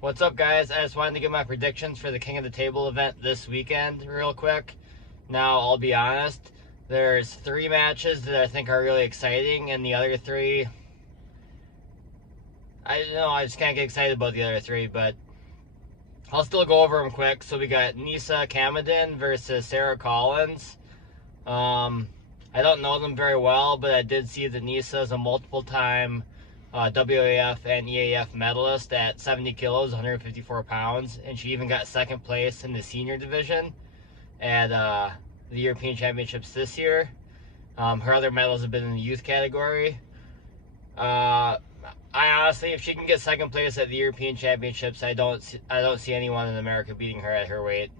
What's up, guys? I just wanted to give my predictions for the King of the Table event this weekend real quick. Now, I'll be honest, there's 3 matches that I think are really exciting, and the other 3, I don't know, I just can't get excited about the other 3, but I'll still go over them quick. So we got Nisa Kamadin versus Sarah Collins. I don't know them very well, but I did see that Nisa is a multiple-time WAF and EAF medalist at 70 kilos, 154 pounds, and she even got second place in the senior division at the European Championships this year. Her other medals have been in the youth category. I honestly, if she can get second place at the European Championships, I don't see anyone in America beating her at her weight.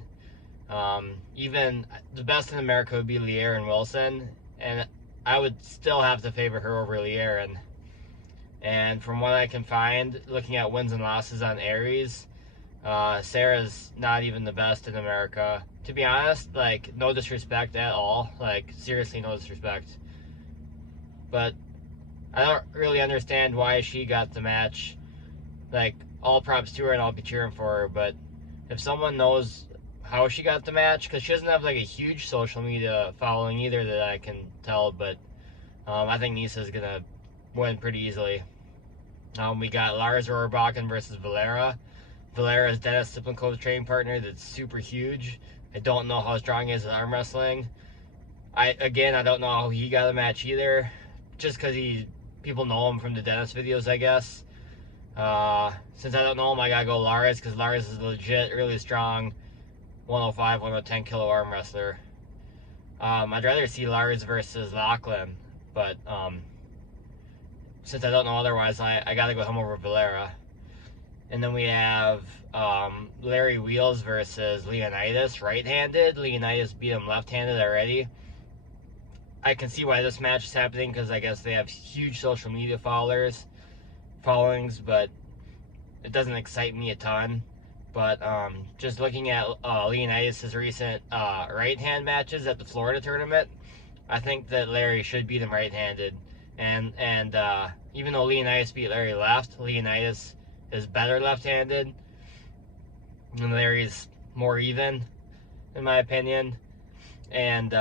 Even the best in America would be Le'Aaron Wilson, and I would still have to favor her over Le'Aaron. And from what I can find, looking at wins and losses on Aries, Sarah's not even the best in America. To be honest, like, no disrespect at all. Like, seriously, no disrespect. But I don't really understand why she got the match. Like, all props to her, and I'll be cheering for her. But if someone knows how she got the match, because she doesn't have, like, a huge social media following either that I can tell. But I think Nisa's going to win pretty easily. We got Lars Rohrbachen versus Valera. Valera is Dennis Siplinkov's training partner that's super huge. I don't know how strong he is in arm wrestling. I don't know how he got a match either. Just because people know him from the Dennis videos, I guess. Since I don't know him, I gotta go Lars, because Lars is legit really strong 105, 110 kilo arm wrestler. I'd rather see Lars versus Lachlan, but since I don't know otherwise, I gotta go him over Valera. And then we have Larry Wheels versus Leonidas, right-handed. Leonidas beat him left-handed already. I can see why this match is happening, because I guess they have huge social media followings, but it doesn't excite me a ton. But just looking at Leonidas' recent right-hand matches at the Florida tournament, I think that Larry should beat him right-handed. And even though Leonidas beat Larry left, Leonidas is better left-handed, and Larry's more even, in my opinion. And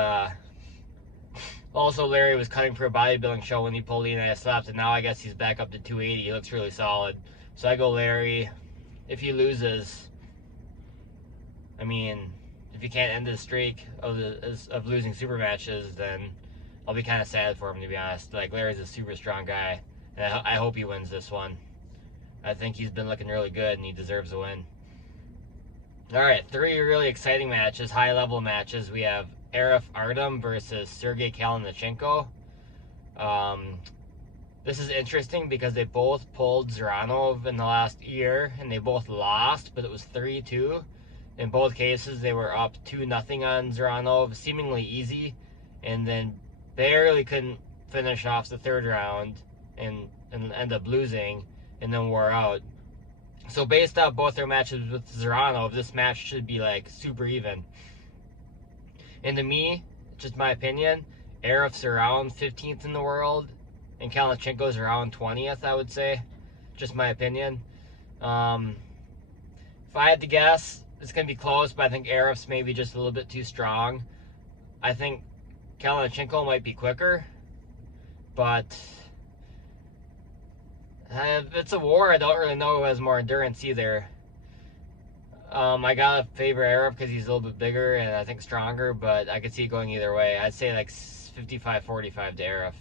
also, Larry was cutting for a bodybuilding show when he pulled Leonidas left, and now I guess he's back up to 280. He looks really solid. So I go Larry. If he loses, I mean, if he can't end his streak of losing super matches, then I'll be kind of sad for him, to be honest. Like, Larry's a super strong guy, and I hope he wins this one. I think he's been looking really good, and he deserves a win. All right, 3 really exciting matches, high-level matches. We have Arif Artem versus Sergey Kalashnikov. This is interesting because they both pulled Ziranov in the last year, and they both lost, but it was 3-2. In both cases, they were up 2-0 on Ziranov, seemingly easy, and then barely couldn't finish off the 3rd round and end up losing, and then wore out. So based off both their matches with Ziranov, this match should be like super even. And to me, just my opinion, Arif's around 15th in the world, and Kalashnikov's around 20th, I would say. Just my opinion. If I had to guess, it's going to be close, but I think Arif's maybe just a little bit too strong. I think Kalashnikov might be quicker, but if it's a war, I don't really know who has more endurance either. I gotta favor Arif because he's a little bit bigger and I think stronger, but I could see it going either way. I'd say like 55-45 to Arif.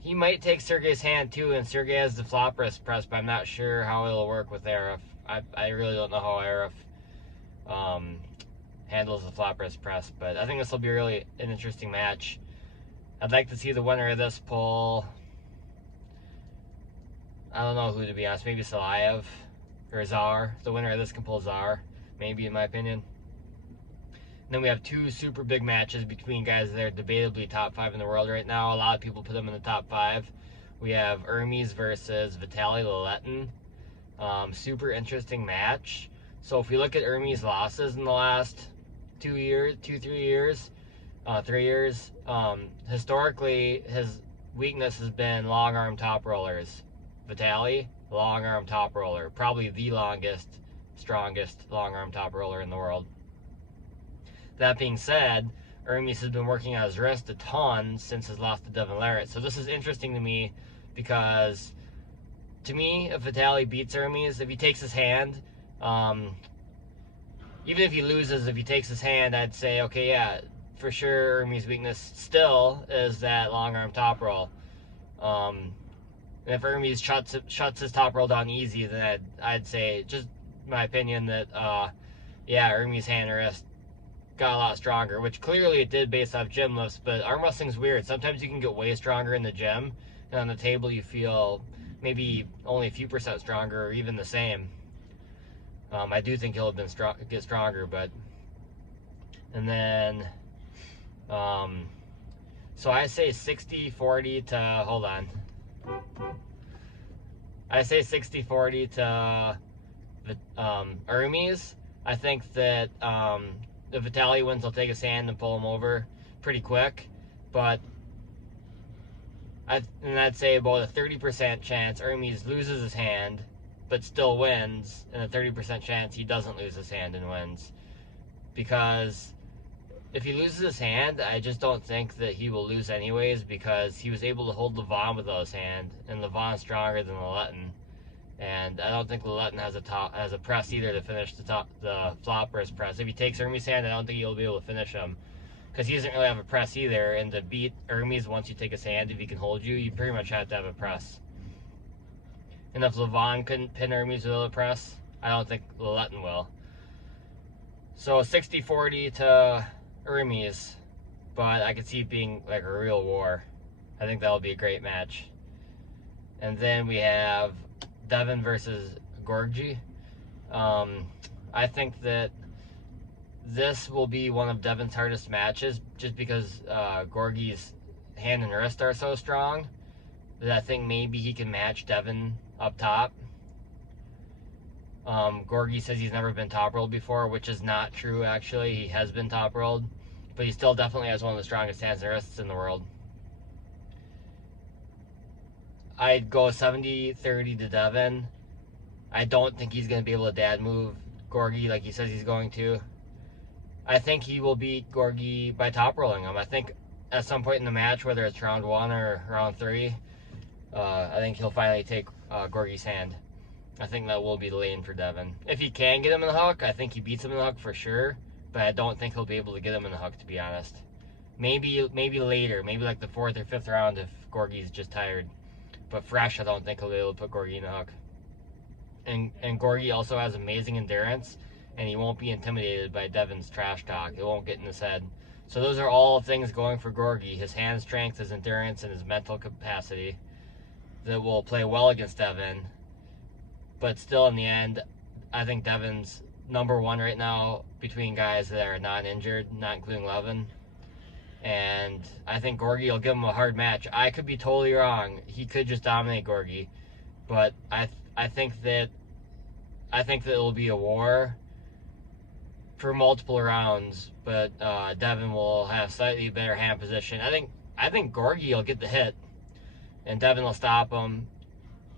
He might take Sergey's hand too, and Sergey has the flop wrist press, but I'm not sure how it'll work with Arif. I really don't know how Arif handles the flop wrist press, but I think this will be really an interesting match. I'd like to see the winner of this pull. I don't know who, to be honest. Maybe Salayev or Czar. The winner of this can pull Czar, maybe, in my opinion. And then we have 2 super big matches between guys that are debatably top 5 in the world right now. A lot of people put them in the top 5. We have Hermes versus Vitaly Laletin. Super interesting match. So if we look at Hermes' losses in the last 3 years, historically his weakness has been long arm top rollers. Vitaly, long arm top roller. Probably the longest, strongest long arm top roller in the world. That being said, Hermes has been working on his wrist a ton since his loss to Devin Larratt. So this is interesting to me because, to me, if Vitaly beats Hermes, if he takes his hand, even if he loses, if he takes his hand, I'd say, okay, yeah, for sure, Hermes' weakness still is that long arm top roll. And if Hermes shuts his top roll down easy, then I'd say, just my opinion, that yeah, Hermes' hand and wrist got a lot stronger, which clearly it did based off gym lifts. But arm wrestling's weird. Sometimes you can get way stronger in the gym, and on the table you feel maybe only a few % stronger, or even the same. I do think he'll have been get stronger, but and then so I say 60-40 to, hold on, I say 60-40 to Hermes. I think that if Vitaly wins, he'll take his hand and pull him over pretty quick, but I'd say about a 30% chance Hermes loses his hand but still wins, and a 30% chance he doesn't lose his hand and wins. Because if he loses his hand, I just don't think that he will lose anyways, because he was able to hold Levon without his hand, and Levon's stronger than Lelettin. And I don't think Lelettin has a press either to finish the flop wrist press. If he takes Hermes' hand, I don't think he'll be able to finish him, because he doesn't really have a press either. And to beat Hermes once you take his hand, if he can hold you, you pretty much have to have a press. And if Levon couldn't pin Hermes without a press, I don't think Lelettin will. So 60-40 to Hermes, but I could see it being like a real war. I think that'll be a great match. And then we have Devin versus Gorgie. I think that this will be one of Devin's hardest matches, just because Gorgie's hand and wrist are so strong that I think maybe he can match Devin up top. Gorgie says he's never been top rolled before, which is not true actually. He has been top rolled, but he still definitely has one of the strongest hands and wrists in the world. I'd go 70-30 to Devin. I don't think he's going to be able to dad move Gorgie like he says he's going to. I think he will beat Gorgie by top rolling him. I think at some point in the match, whether it's round 1 or round 3, I think he'll finally take Gorgie's hand. I think that will be the lane for Devin. If he can get him in the hook, I think he beats him in the hook for sure, but I don't think he'll be able to get him in the hook, to be honest. Maybe later, maybe like the 4th or 5th round if Gorgie's just tired. But fresh, I don't think he'll be able to put Gorgie in the hook. And Gorgie also has amazing endurance, and he won't be intimidated by Devin's trash talk. It won't get in his head. So those are all things going for Gorgie: his hand strength, his endurance, and his mental capacity that will play well against Devin. But still, in the end, I think Devin's #1 right now between guys that are non-injured, not including Levin. And I think Gorgie will give him a hard match. I could be totally wrong. He could just dominate Gorgie. But I think that it will be a war for multiple rounds. But Devin will have slightly better hand position. I think Gorgie will get the hit, and Devin will stop him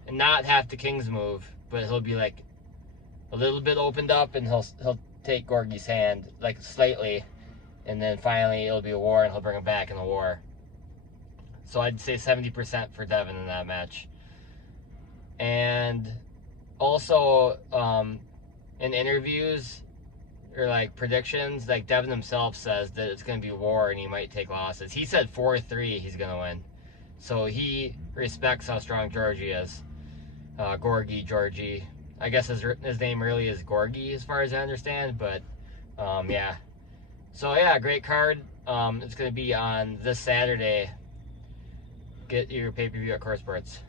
and not have to King's move, but he'll be like a little bit opened up, and he'll take Gorgie's hand like slightly, and then finally it'll be a war, and he'll bring him back in the war. So I'd say 70% for Devin in that match. And also in interviews or like predictions, like Devin himself says that it's going to be a war and he might take losses. He said 4-3 he's going to win. So he respects how strong Georgie is. Georgie. I guess his name really is Gorgie as far as I understand, but yeah. So yeah, great card. It's going to be on this Saturday. Get your pay-per-view at Core Sports.